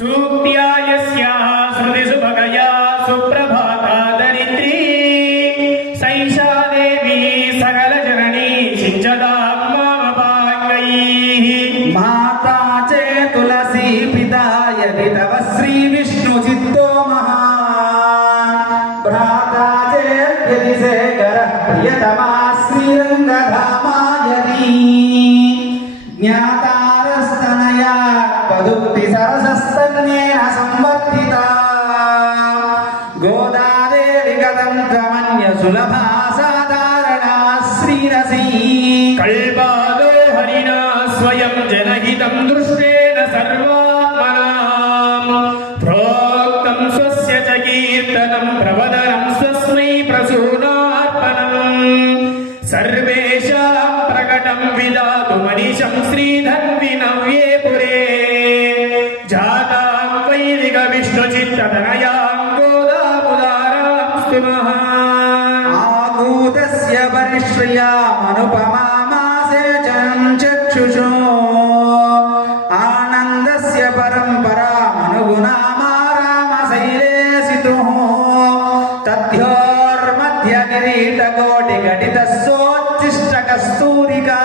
सूक्त्या यस्याः स्मृतिषु भगया सुप्रभाता दरिद्री सैषा देवी सकलजननी सिञ्चदात्मावपाङ्गैः माता चे तुलसी पिता यदि तव श्री विष्णु चित्तो महान् भ्राता चे यदि शेखरः प्रियतमा श्रीरङ्गधामा यदि ज्ञातारस्तनया మధుక్తి సరసస్తన్యేన సంవర్ధిత గోదాదేవి గతం ప్రమన్య సులభా సాధారణ శ్రీరసీ కల్పాలో హరినా స్వయం జనహితం దృష్టేన సర్వా ఆగూతస్య పరిశ్రయామనుపమామాసే చక్షుషో ఆనందస్య పరంపరామనుగుణామారామశైలేసితు తథ్యోర్మధ్య కిరీటకోటి ఘటిత సోచ్చిష్టకస్తూరికా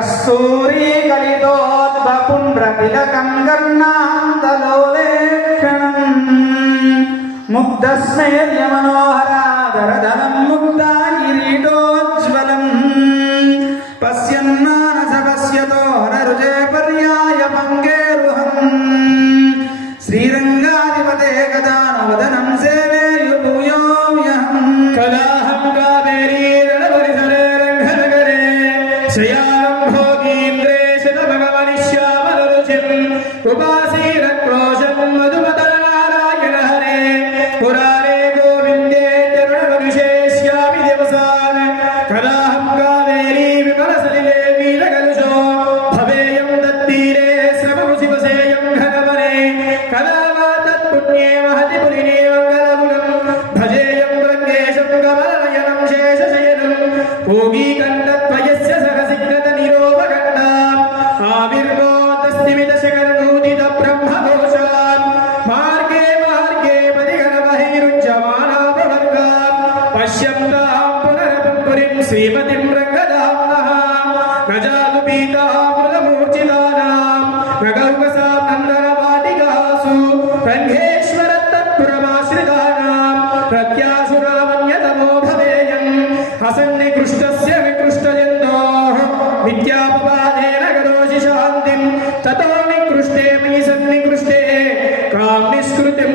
కస్తూరి కలిదోద్భపుండ్ర తిలకంగర్ణాంతలోలేక్షణం ముగ్ధస్మేర్య మనోహరాధరధనం ముగ్ధా. ఉపాసీర క్రోశం మధుమత శ్రీమతిం రంగధామ్నః నజాలు పీతః మృగమూర్ఛితానాం నగౌకసాం నందనవాటికాసు రంగేశ్వర తత్పురమాశ్రితానాం ప్రత్యాసురామన్యతమో భవేయం అసన్ని కృష్ణస్య వికృష్టజంతోః విద్యాపవాదేన కరోషి శాంతిం తతో నికృష్టే మయి సన్నికృష్టే కాం నిష్కృతిం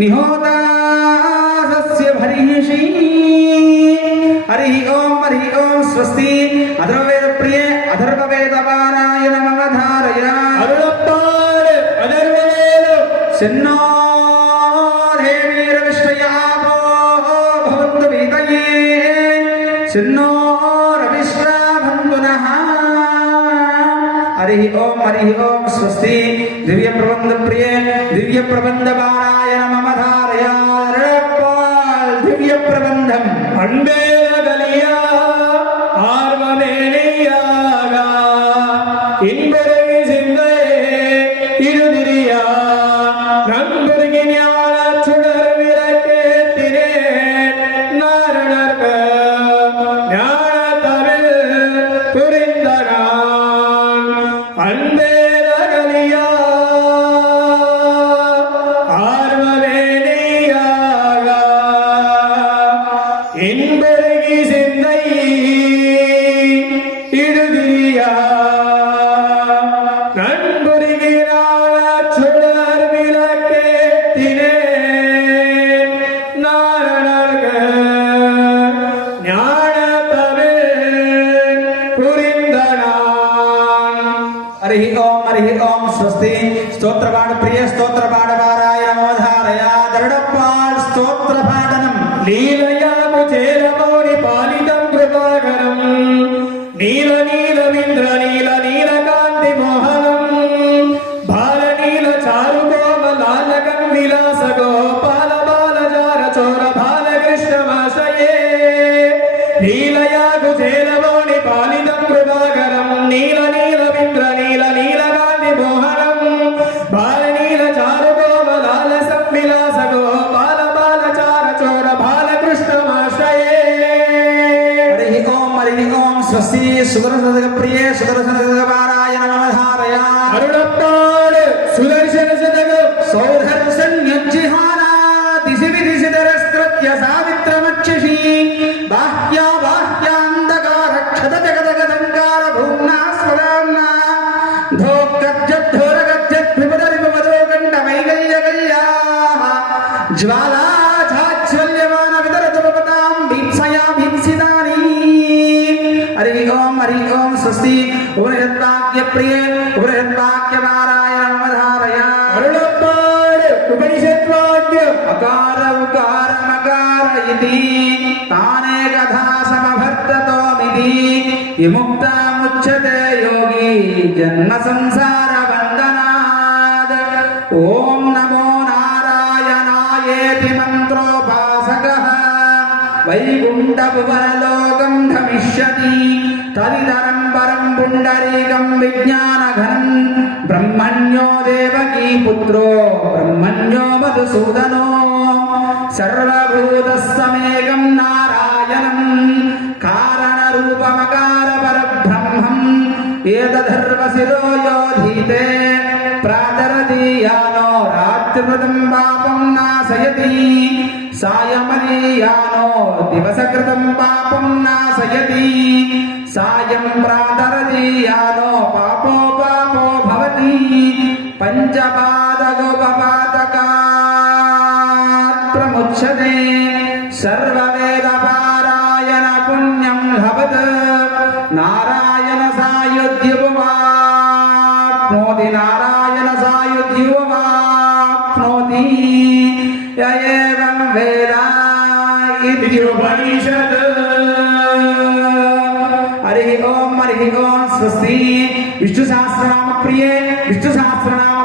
निहोतासस्य भरिषि हरिः ॐ हरिः ॐ स्वस्ति। अथर्ववेदप्रिये अथर्ववेदपाराय नमः धारय हरि अथर्ववेद हरि देवीरविष्टया स्वस्ति दिव्य प्रबंध शन्नो दिव्य प्रबंध नः அன்பே பலியா ஆர்வமே இன்பரவி சிந்தையே இறுதி ఓం హరి ఓం స్వస్తి. స్తోత్రపాఠ ప్రియ നമസ്തേ സുവർണതകപ്രിയേ സുദർശന ప్రియ ఉపనిషద్వాక్య పారాయణ మధారయ అరుణప్పాడు ఉపనిషత్వాక్యం అకార ఉకార మకార ఇది తానే కథా సమభర్తతోమిది విముక్తముచ్యతే యోగి జన్మ సంసార బంధనాద్ ఓం నమో నారాయణాయేతి మంత్రోపాసకః వైకుంఠభువనలోకం గమిష్యతి తదితరం పరం పుండరీకం విజ్ఞానఘనం బ్రహ్మణ్యో దేవకీ పుత్రో బ్రహ్మణ్యో మధుసూదనో సర్వభూతస్తమేకం నారాయణం కారణరూపమకార పరబ్రహ్మం ఏతధర్వశిరో యోధీతే ప్రాతరదీయానో రాత్రికృతం పాపం నాశయతి సాయమలీయానో దివసకృతం పాపం నాశయతి. సాయం ప్రాతరదీయానో పాపో పాపో భవతి. పంచపాదగోపపాతకాత్ ప్రముచ్యతే సర్వవేద పారాయణ పుణ్యం లభత్. నారాయణ సాయుధ్యువాప్నోతి నారాయణ సాయుధ్యువాప్నోతి య ఏవం स्वस्ति विष्णु सहस्रनाम प्रिय विष्णु सहस्रनाम